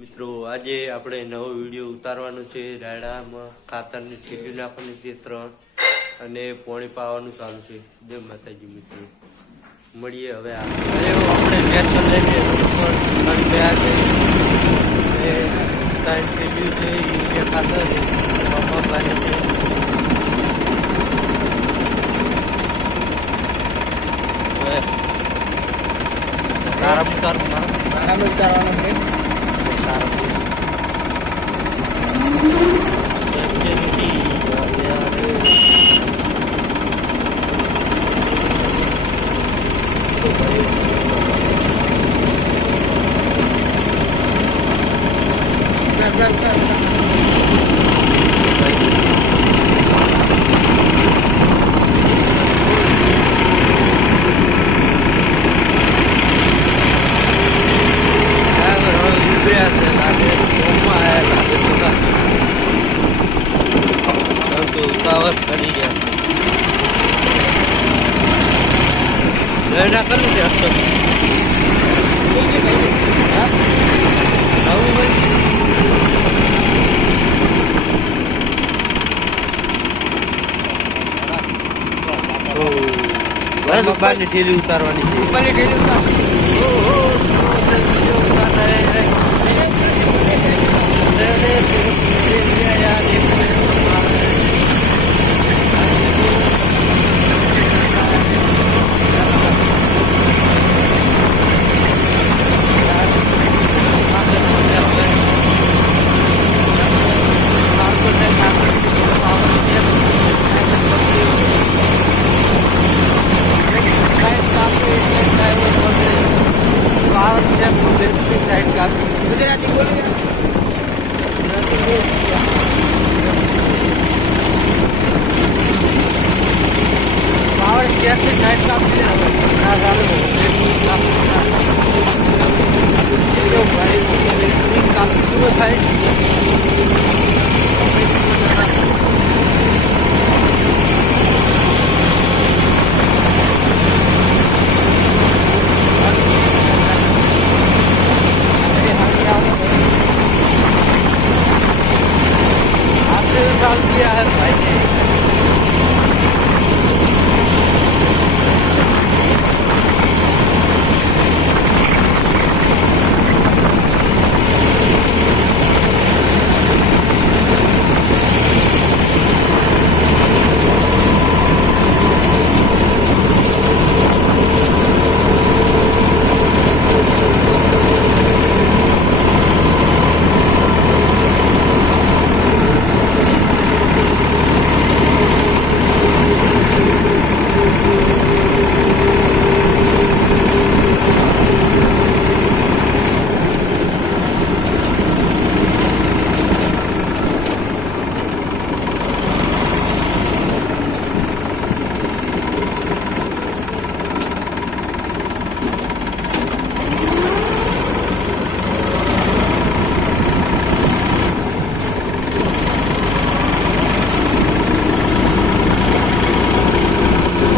મિત્રો આજે આપણે નવો વિડીયો ઉતારવાનો છે. રાયડામાં ખાતરની ઠેલી નાખવાની છે 3 અને પાણી પાવાનું ચાલુ છે. જય માતાજી મિત્રો, મળીએ હવે. આપણે ટ્રેક્ટર લઈને ગયા છે. ઠેલ્યું છે એ ખાતર પાણી છે. આરામ ઉતારવાનો છે. ઉતાવળ કરી ગયા ના કરું છે નવું ભાઈ દુકાનની ઠેલી ઉતારવાની છે. દુકાનની ઠેલી સાઈડ કાપી ગુજરાતી બોલી પાવર સ્ટેશનની સાઈડ કાપી ના ચાલુ કાપી સાઈડ साल किया है भाई ने.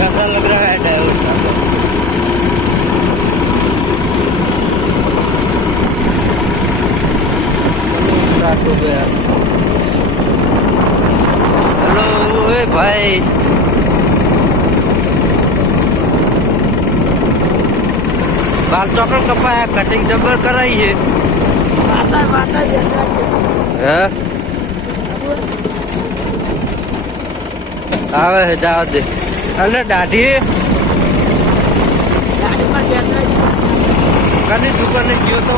कैसा लग रहा है ड्राइवर साहब? हो गया. हेलो भाई, बाल चौकल कपाया, कटिंग जबर कराई है. आवे है जाओ दे. अरे दाढ़ी कने दुकाने गयो तो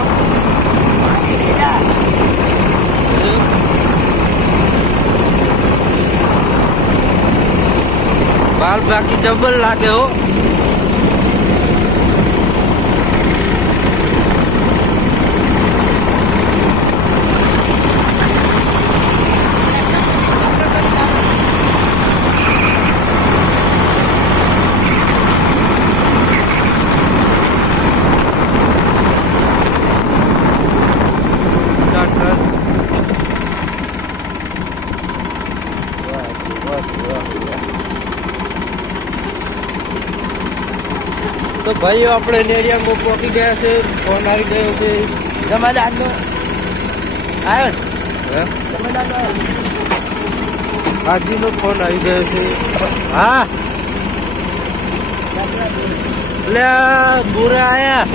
बाल बाकी जबर लागे हो. તો ભાઈઓ આપણે નેરિયામાં પહોંચી ગયા છે. ફોન આવી ગયો છે. જમા દાંડો આવ્યો હાજીનો ફોન આવી ગયો છે. હા એટલે બુરા આયા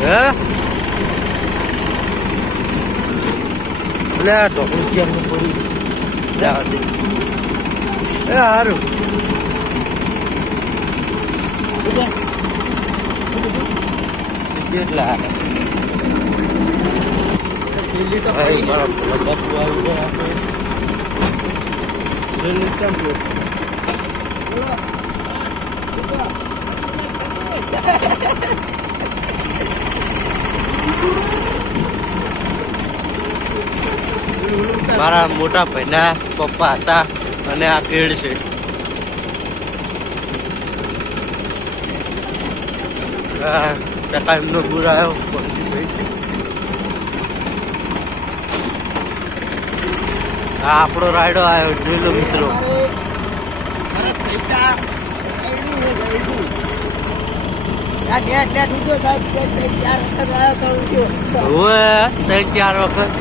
હે એટલે ઢોકળું ક્યાંનું પડી જવા દે. એ સારું કેટલા મારા મોટા ભાઈના પપ્પા હતા અને આ પેડ છે. ટકા એમનો બુરા આવ્યો આ આપણો રાયડો આવ્યો જોઈ લો મિત્રો. ત્રણ ચાર વખત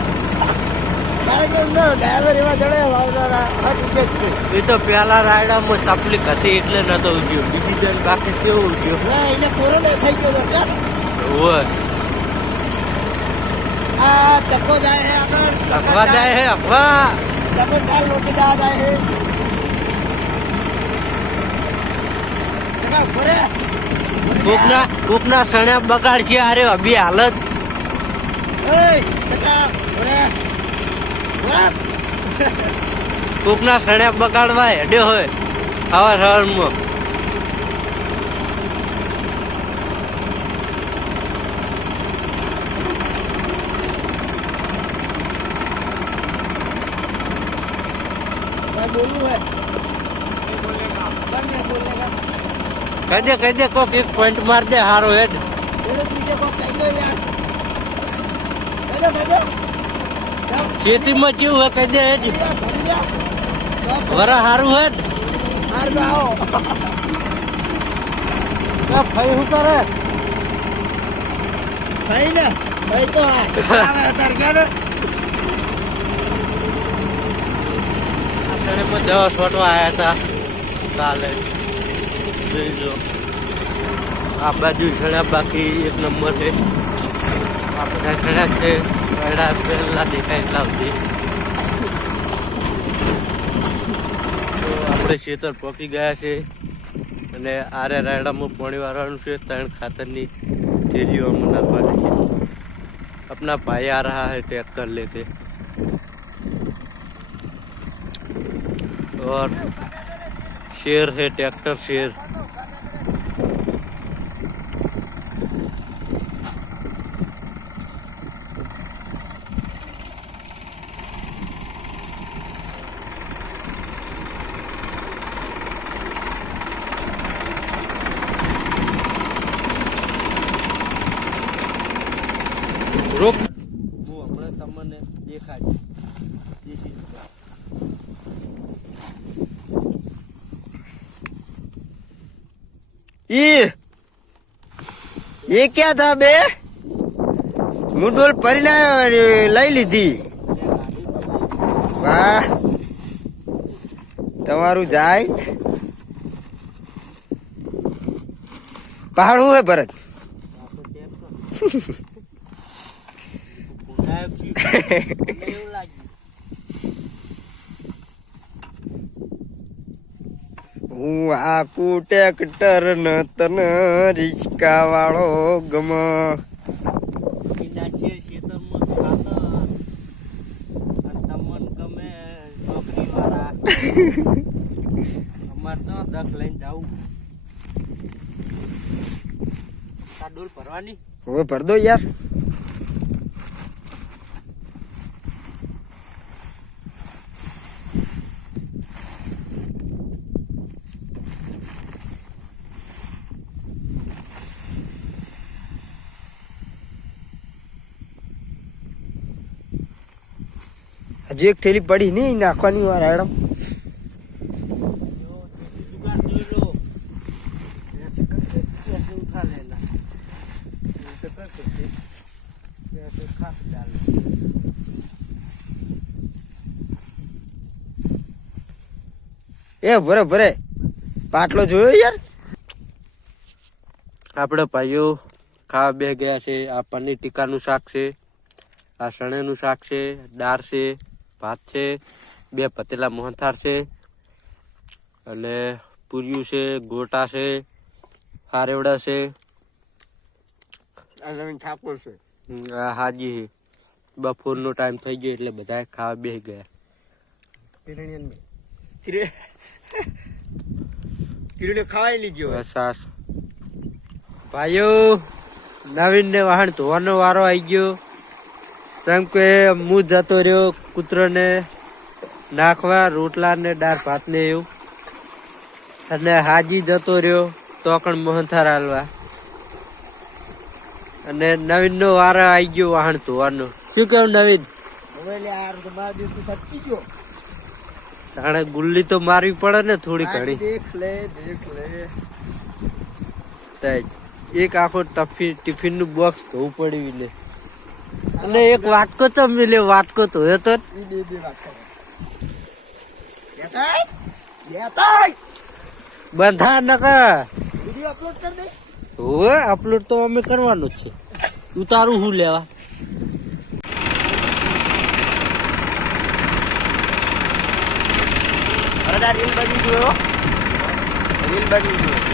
એ તો પેલા રાયડામાં તકલીફ હતી એટલે નતો ઉગ્યો. બીજી દન બાકી કેવો ઉગ્યો એને કોરોના થઈ ગયો હતો. હોય આ ચક્કો જાય હે આગળ અખવા જાય હે અખવા ચક્કો ડાલ રોટી દા જાય હે ચક્કા ફરે કોકના સણ્યા બગાડશે. અરે અભી હાલત ઓય ચક્કા ફરે કોકના સણ્યા બગાડવા હેડ્યો હોય હવાર હવારમાં. કહી દે કોક એક પોઈન્ટ માર દે હારો હેડ. ખેતીમાં કેવું હોય કહી દે હેડ. વરા હારું હેડ. ભાઈ શું કરે ભાઈ ને ભાઈ તો અત્યારે ક્યારે દવા છોટવા આવ્યા હતા કાલે. જોઈ લો આ બાજુ છડા બાકી એક નંબર છે. આ બધા છડા છે છડા પહેલા દેખાય એટલા સુધી. તો આપણે ખેતર પકી ગયા છે અને આરે રાયડામાં પાણી વાળવાનું છે. 3 ખાતરની થેલીઓ અમને નાખવાની છે. अपना भाई आ रहा है ट्रैक्टर लेके और शेर है ट्रैक्टर शेर. રોક वो हमें તમને દેખાય દેશી ये क्या था बे मुडोल परिणाम लई લીધી વાહ તમારું જાય પહાડું હે ભરત હું આકુ ટ્રેક્ટર ન તન રિક્ષા વાળો ગમ અમારે તો દસ લઈને જાવું ડોલ ભરવાની હવે ભર દો યાર હજી એક થેલી પડી નહીં નાખવાની વાર હેડમ એ ભરે ભરે પાટલો જોયો યાર. આપણે ભાઈઓ ખાવા બે ગયા છે. આ પનીર ટીકાનું શાક છે, આ ચણાનું શાક છે, દાળ છે, ભાત છે, 2 પતેલા મોહનથાળ છે અને પૂર્યું છે, ગોટા છે, હારેવડા છે, ઠાકોર છે. આ હાજી છે. બપોરનો ટાઈમ થઈ ગયો એટલે બધા ખાવા બે ગયા. કિરડે ખાઈ લીધો. સાસ ભાઈઓ નવીન ને વાહન ધોવાનો વારો આવી ગયો. કેમ કે હું જતો રહ્યો કૂતરોને નાખવા રોટલા ને દાળ ભાત ને એવું, અને હાજી જતો રહ્યો તોકણ મોહનથાળ હાલવા, અને નવીન નો વારો આવી ગયો વાહન ધોવાનો. શું કેવું નવીન? તાણે ગુલ્લી તો મારવી પડે ને થોડી ઘણી. એક આખો ટિફિન નું બોક્સ ધોવું પડ્યું ને, અને એક વાટકો તો મિલે વાટકો ધોયો તો બંધા નકા હવે અપલોડ તો અમે કરવાનું જ છે. ઉતારું હું લેવા રીલ બની ગયો, રીલ બની ગયો.